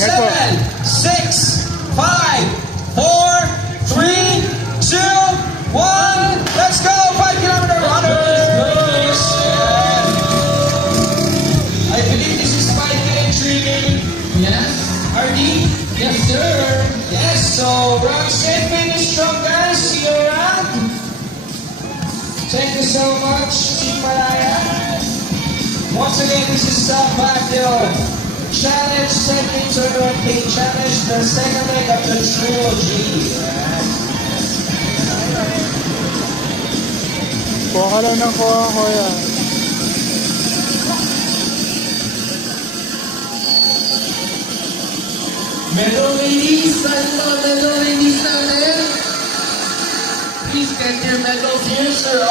7, 6, 5, 4, 3, 2, 1. Let's go! 5-kilometer runners! I believe this is 5K training. Yes? RD? Yes, sir. Yes, so run safe, finish strong, guys. See you around. Thank you so much, Team Malaya. Once again, this is Baguio Challenge, second tournament K Challenge, the second leg of the trilogy. Kuha ka lang ng kuha. Medal ladies, medal ladies down there. Please get your medals here, sir.